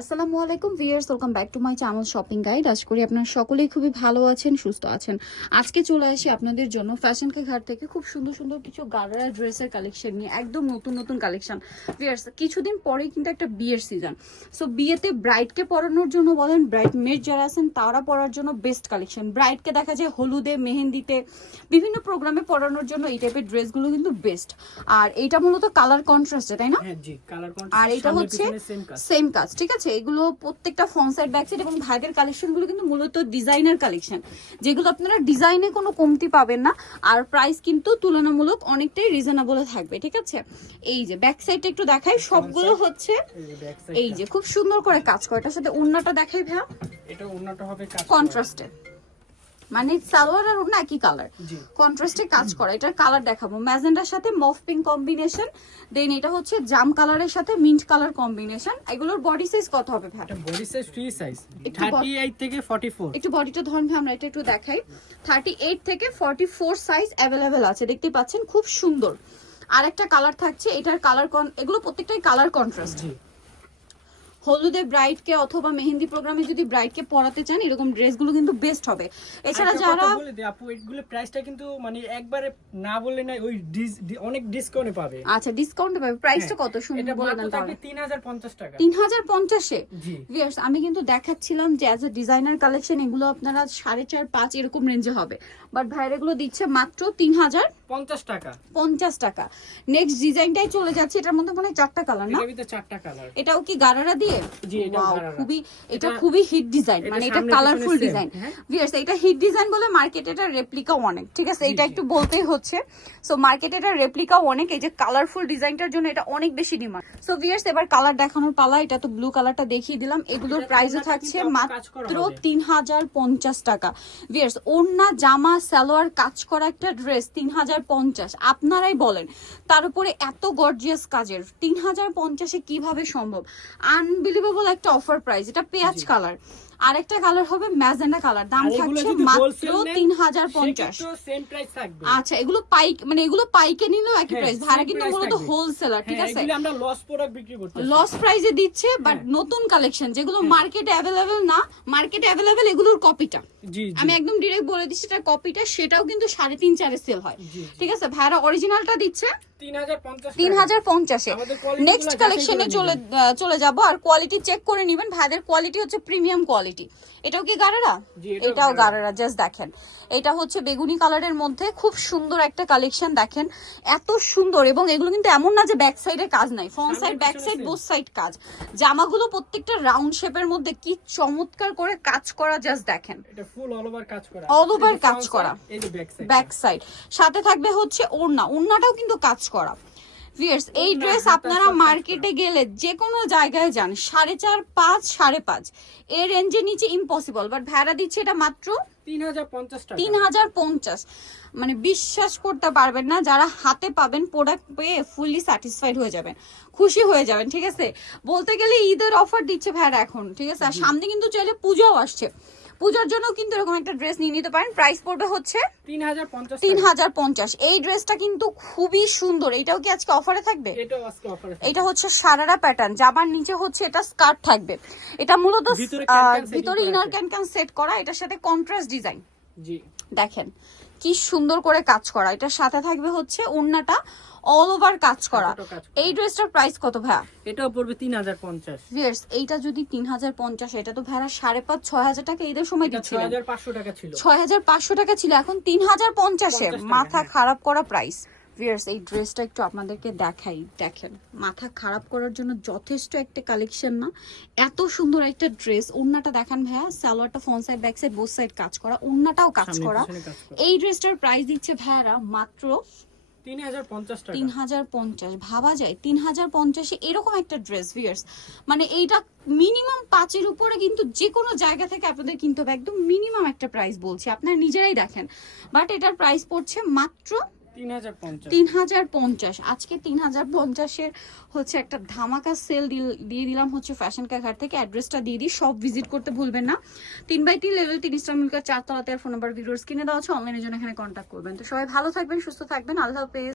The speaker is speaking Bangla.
আসসালামু আলাইকুম viewers welcome back to my channel shopping guide. আশা করি আপনারা সকলেই খুবই ভালো আছেন সুস্থ আছেন। আজকে চলে আসি আপনাদের জন্য ফ্যাশন কে ঘাট থেকে খুব সুন্দর সুন্দর কিছু গাড়ারা ড্রেসের কালেকশন নিয়ে একদম নতুন নতুন কালেকশন। ভিয়ার্স কিছুদিন পরেই কিন্তু একটা বিয়ের সিজন সো বিয়েতে ব্রাইডকে পরানোর জন্য বলেন ব্রাইড মেড যারা আছেন তারা পরার জন্য বেস্ট কালেকশন ব্রাইডকে দেখা যায় হলুদে মেহেন্দিতে বিভিন্ন প্রোগ্রামে পরানোর জন্য এই টাইপের ড্রেসগুলো কিন্তু বেস্ট আর এইটা মূলত কালার কন্ট্রাস্টে তাই না? হ্যাঁ জি কালার আর এটা হচ্ছে সেম কাজ ঠিক আছে? এগুলো প্রত্যেকটা ফ্রন্ট সাইড ব্যাক সাইড এবং ভাইদের কালেকশনগুলো কিন্তু মূলত ডিজাইনার কালেকশন যেগুলো আপনারা ডিজাইনে কোনো কমতি পাবেন না আর প্রাইস কিন্তু তুলনামূলক অনেকটাই রিজনেবল থাকবে ঠিক আছে? এই যে ব্যাক সাইডটা একটু দেখাই সবগুলো হচ্ছে এই। যে খুব সুন্দর করে কাজ করে এটার সাথে উন্নাটা দেখাই ভাইয়া। এটা উন্নাটা হবে কন্ট্রাস্টে মানে সালোয়ার আর ওড়না একই কালার কন্ট্রাস্টে কাজ করা এটার কালার দেখাবো। ম্যাজেন্ডার সাথে মফ পিঙ্ক কম্বিনেশন দেন এটা হচ্ছে জাম কালারের সাথে মিন্ট কালার কম্বিনেশন এগুলোর বডি সাইজ কত হবে ভাই? এটা বডি সাইজ ফ্রি সাইজ একটু 38 থেকে 44 একটু বডিটা ধরুন ভাই, আমরা এটা একটু দেখাই। থার্টি এইট থেকে ফর্টি ফোর সাইজ অ্যাভেলেবেল আছে দেখতে পাচ্ছেন খুব সুন্দর। আর একটা কালার থাকছে এটার কালার এগুলো প্রত্যেকটাই কালার কন্ট্রাস্ট জি। হলুদে ব্রাইডকে অথবা মেহেন্দি প্রোগ্রামে যদি ব্রাইডকে পরাতে চান এরকম ড্রেসগুলো কিন্তু বেস্ট হবে। এছাড়া যারা বলে দিই আপু এগুলো প্রাইসটা কিন্তু মানে একবারে না বললে না ওই অনেক ডিসকাউন্টে পাবে। আচ্ছা ডিসকাউন্ট পাবে। প্রাইসটা হ্যাঁ, কত? শুনুন এটা বলে দেন তাহলে। 3050 টাকা। তিন হাজার পঞ্চাশে? জি। ভিউয়ার্স আমি কিন্তু দেখাচ্ছিলাম যে অ্যাজ এ ডিজাইনার কালেকশন এগুলো আপনারা সাড়ে চার পাঁচ এরকম রেঞ্জে হবে। বাট ভাইয়ের এগুলো দিচ্ছে মাত্র তিন হাজার 50 টাকা। পঞ্চাশ টাকা। নেক্সট ডিজাইনটাই চলে যাচ্ছে এটার মধ্যে মনে হয় চারটা কালার না? এটার ভিতরে চারটা কালার এটাও কি গারারা দিয়ে? খুবই এটা খুবই হিট ডিজাইন মানে এটা কালারফুল ডিজাইন হ্যাঁ। এটা হিট ডিজাইন বলে মার্কেটে এটা রেপ্লিকা অনেক ঠিক আছে? এটা একটু বলতেই হচ্ছে। সো মার্কেটে এটা রেপ্লিকা অনেক এই যে কালারফুল ডিজাইনটার জন্য এটা অনেক বেশি ডিমান্ড সো ভিউয়ার্স এবার কালার দেখানোর পালা এটা তো ব্লু কালারটা দেখিয়ে দিলাম। এগুলোর প্রাইসও থাকছে মাত্র তিন হাজার পঞ্চাশ টাকা। ভিউয়ার্স ওড়না জামা সালোয়ার কাজ করা একটা ড্রেস তিন হাজার পঞ্চাশ। আপনারাই বলেন তার উপরে এত গর্জিয়াস কাজের তিন হাজার পঞ্চাশে কীভাবে সম্ভব? আনবিলিভেবল একটা অফার প্রাইস এটা পেঁয়াজ কালার আরেকটা কালার হবে ম্যাজেন্ডা কালার দাম থাকছে মাত্র তিন হাজার পঞ্চাশ। প্রাইস আচ্ছা এগুলো পাইক মানে এগুলো পাইকে নিলেও একই হ্যাঁ, প্রাইস ভাড়া কিন্তু মূলত হোলসেলার ঠিক হ্যাঁ, আছে? লস প্রাইজে দিচ্ছে বাট হ্যাঁ। নতুন কালেকশন যেগুলো মার্কেটে অ্যাভেলেবেল না মার্কেটে অ্যাভেলেবেল এগুলোর কপিটা আমি একদম ডিরেক্ট বলে দিচ্ছি এটা কপিটা সেটাও কিন্তু সাড়ে তিন চারে সেল হয়। ঠিক আছে ভাইরা অরিজিনালটা দিচ্ছে। তিন হাজার পঞ্চাশে। নেক্সট কালেকশনে চলে চলে যাব আর কোয়ালিটি চেক করে নিবেন। ভাইদের কোয়ালিটি হচ্ছে প্রিমিয়াম কোয়ালিটি এটাও কি গারারা? এটাও গারারা। জাস্ট দেখেন। এটা হচ্ছে বেগুনি কালারের মধ্যে খুব সুন্দর একটা কালেকশন দেখেন। এত সুন্দর এবং এগুলো কিন্তু এমন না যে ব্যাক সাইডে কাজ নাই front side back side. Both side কাজ। জামাগুলো প্রত্যেকটা রাউন্ড শেপের মধ্যে কি চমৎকার করে কাজ করা জাস্ট দেখেন। এটা ফুল অল ওভার কাজ করা। এই যে কাজ করা। এই যে ব্যাক সাইড ব্যাক সাইড সাথে থাকবে হচ্ছে ওড়না। ওড়নাটাও কিন্তু কাজ করা। ভিয়ার্স এই ড্রেস আপনারা মার্কেটে গেলে যে কোনো জায়গায় যান সাড়ে চার পাঁচ সাড়ে পাঁচ। এর রেঞ্জের নিচে ইম্পসিবল বাট ভাড়া দিচ্ছে এটা মাত্র তিন হাজার পঞ্চাশ মানে বিশ্বাস করতে পারবেন না যারা হাতে পাবেন প্রোডাক্ট পেয়ে ফুললি স্যাটিসফাইড হয়ে যাবেন খুশি হয়ে যাবেন ঠিক আছে? বলতে গেলে ঈদের অফার দিচ্ছে ভাইরা এখন ঠিক আছে? আর সামনে কিন্তু চাইলে পুজোও আসছে। পুজোর জন্য কিন্তু এরকম একটা ড্রেস নিয়ে নিতে পারেন। প্রাইস পড়বে হচ্ছে 3050 তিন হাজার পঞ্চাশ। এই ড্রেসটা কিন্তু খুবই সুন্দর। এটাও কি আজকে অফারে থাকবে? এটাও আজকে অফারে এটা হচ্ছে সারারা প্যাটার্ন জামার নিচে হচ্ছে এটা স্কার্ট থাকবে। এটা মূলত ভিতরে inner cancan can can set করা। এটার সাথে কন্ট্রাস্ট ডিজাইন দেখেন কি সুন্দর করে কাজ করা। এটার সাথে থাকবে হচ্ছে ওড়নাটা অল ওভার কাজ করা। এই ড্রেসটার প্রাইস কত ভাইয়া? এটাও পড়বে 3050 ভিউয়ার্স এইটা যদি তিন হাজার পঞ্চাশ এটা তো ভাড়া সাড়ে পাঁচ ছয় হাজার টাকা ঈদের সময় দিচ্ছিল দিচ্ছিলেন। 6500 টাকা ছিল। ছয় হাজার পাঁচশো টাকা ছিল এখন তিন হাজার পঞ্চাশের মাথা হ্যাঁ। খারাপ করা প্রাইস ভিয়ার্স এই ড্রেসটা একটু আপনাদেরকে দেখাই। দেখেন মাথা খারাপ করার জন্য যথেষ্ট একটা কালেকশন না। এত সুন্দর একটা ড্রেস ওড়নাটা দেখান ভাইয়া সালোয়ারটা front side back side both side কাজ করা। ওড়নাটাও কাজ করা। এই ড্রেসটার প্রাইস দিচ্ছে ভাইয়ারা মাত্র তিন হাজার পঞ্চাশ ভাবা যায় তিন হাজার পঞ্চাশে এরকম একটা ড্রেস ভিয়ার্স মানে এইটা মিনিমাম পাঁচের উপরে কিন্তু যে কোনো জায়গা থেকে আপনাদের কিনতে হবে। একদম মিনিমাম একটা প্রাইস বলছি। আপনারা নিজেরাই দেখেন। বাট এটার প্রাইস পড়ছে মাত্র 3050 তিন হাজার পঞ্চাশ। আজকে তিন হাজার পঞ্চাশের হচ্ছে একটা ধামাকা সেল দিয়ে দিলাম হচ্ছে ফ্যাশন কাঘাট থেকে। অ্যাড্রেসটা দিয়ে দিই, সব ভিজিট করতে ভুলবেন না। তিন বাই তিন লেভেল তিন স্টার মিল্কার চারতলাতে আর ফোন নাম্বার ভিডিওস কিনে দেওয়া হচ্ছে অনলাইনের জন্য এখানে কন্ট্যাক্ট করবেন। তো সবাই ভালো থাকবেন, সুস্থ থাকবেন, আল্লাহ হাফেজ।